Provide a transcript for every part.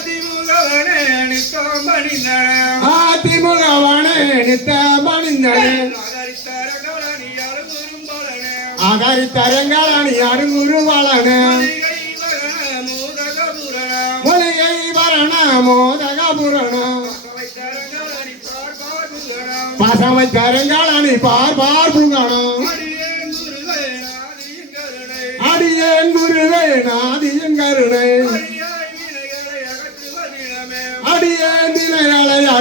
அதிமுகவனே நித்தம் பணிந்தன அதிமுகவனே நித்தம் பணிந்தன அகரி தரங்களானி அருங்குருவாளனே மொழியை வரண மோதக புரணம் பசவை கருங்காலனி பார் பார் புங்கணம் அடியேன் குருவே நாதியின் கருணை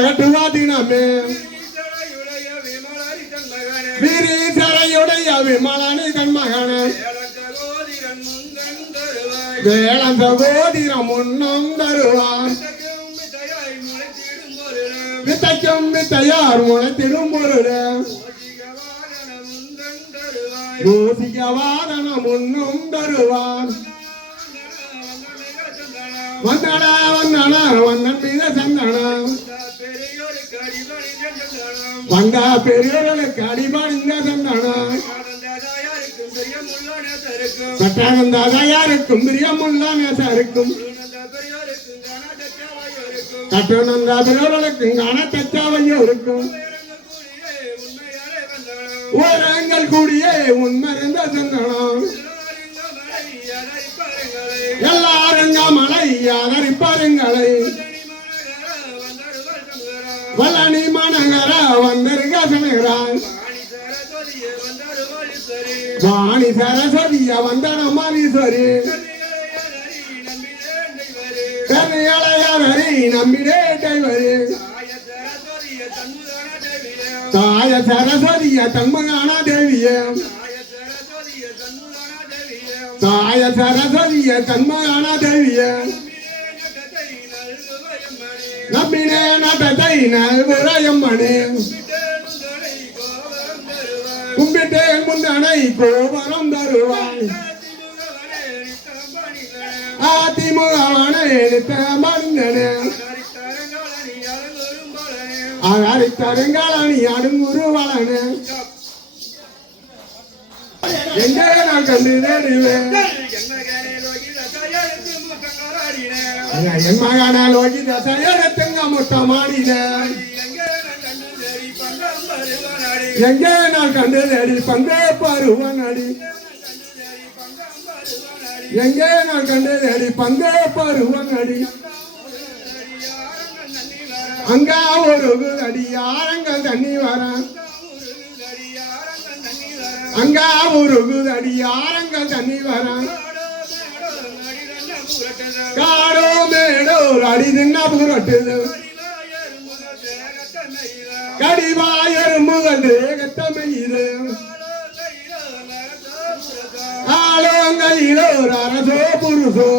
சற்று வாட்டினாமே வீரீசரையுடைய விமலனி கண்மகன வேளந்த கோதிரம் முன்னும் தருவான் வித்தைக்கும் வித்தையார் முளைத்திடும் பொருளே கோசிக வாரணம் முன்னும் தருவான் வந்தாடா வந்தாடா வந்தன் மீத சந்தானா வந்தா பெரியோர்களுக்கு அடிபாடுங்க சந்தானா சட்டானந்தாதா யாருக்கும் பிரியமுள்ளா நேசா இருக்கும் கட்டணந்தா பெரியோர்களுக்கும் காண தச்சாவையோ இருக்கும் உயரங்கள் கூடிய உண்மறந்த சந்தானம் வந்திருக்க சமைகிறான் வாணி சரஸ்வதிய வந்தன மாலீஸ்வரி கரையலையவரி நம்பிடே கைவரி தாய சரஸ்வதிய தன்மகான தேவிய தாய சரஸ்வதிய தன்மகான தேவிய நம்பினே நட்டத்தை நல்புரையம்மனே வந்தனை கோபரம் தருவாய் அதிமுகவனை எடுத்த மருந்தனே அகரி தருங்காலனி அருங்குருவலனே எங்கே நான் கண்டுதான் என் மகன லோகி தசையடத்துங்க முட்டமாடினேன் எங்கே நான் கண்டது அடி பங்கே பாருவான் அடி எங்கே நான் கண்டது அடி பங்கே பாருவான் அடி அங்கா ஒரு அடி யாரங்கள் தண்ணி வரான் அங்கா ஒரு அடி யாரங்கள் தண்ணி வரான் காடோ மேடோ அடி தின்னா புரட்டுது கடிவாயரும் முதன்று கட்டமையிலே ஆலோங்கையிலே ஒரு அரசோ புருஷோ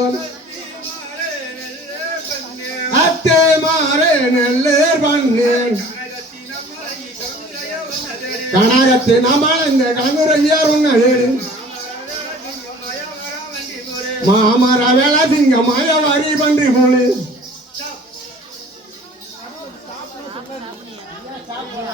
அத்தே மாறே நெல்லேர் பண்ணேன் கணாயத்து நாமால இந்த கலந்துரையார் ஒன்னு மாமர வேலை சிங்க மாய வரி பண்டி போலீஸ்